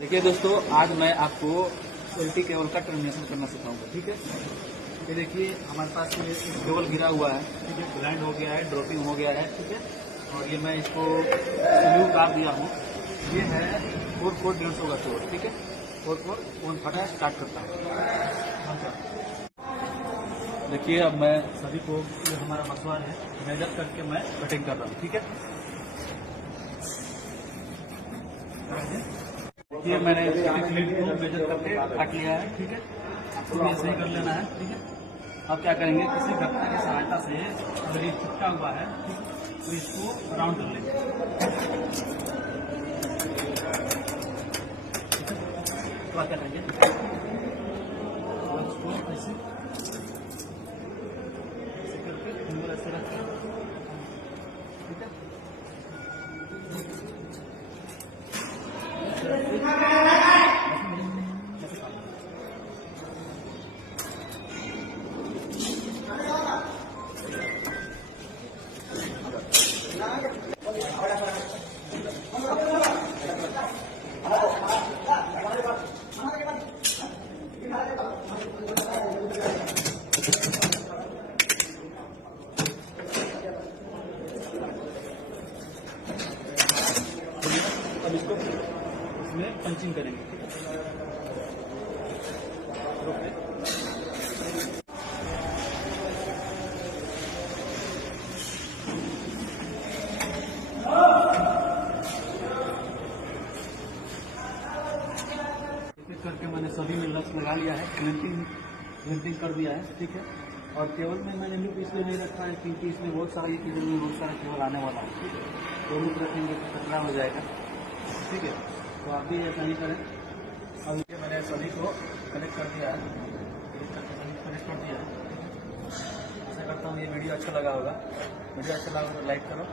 देखिए दोस्तों, आज मैं आपको एलटी केबल का टर्मिनेशन करना सिखाऊंगा। ठीक है, ये देखिए हमारे पास ये केबल गिरा हुआ है। ठीक है, ब्लाइंड हो गया है, ड्रॉपिंग हो गया है। ठीक है, और ये मैं इसको स्लू काट दिया हूँ। ये है 4 कोड 150 का केबल। ठीक है, 4 कोड फोन फटा स्टार्ट करता हूँ। देखिए, अब मैं सभी को ये हमारा मसवार है मेजर करके मैं कटिंग कर रहा हूँ। ठीक है, ये मैंने क्लिप को मेजर करके काट लिया है। ठीक है, आपको भी ऐसे ही कर लेना है। ठीक है, अब क्या करेंगे, किसी गत्ता की सहायता से अगर ये चिपका हुआ है तो इसको राउंड कर लेंगे। तो क्या करेंगे, इसको ऐसे करके फिंगर ऐसे रखें। ठीक है, अब इसको इसमें पंचिंग करेंगे। करके मैंने सभी में लक्स लगा लिया है, क्लैंपिंग कर दिया है। ठीक है, और केबल में मैंने लूप इसलिए नहीं रखा है क्योंकि इसमें बहुत सारा ये केबल में बहुत सारा केबल आने वाला है। ठीक है, तो लूप रखेंगे तो खतरा हो जाएगा। ठीक है, तो आप भी ऐसा नहीं करें। अब ये मैंने सभी को कनेक्ट कर दिया है, कनेक्ट कर दिया है। आशा करता हूँ ये वीडियो अच्छा लगा होगा। वीडियो अच्छा लगा तो लाइक करो।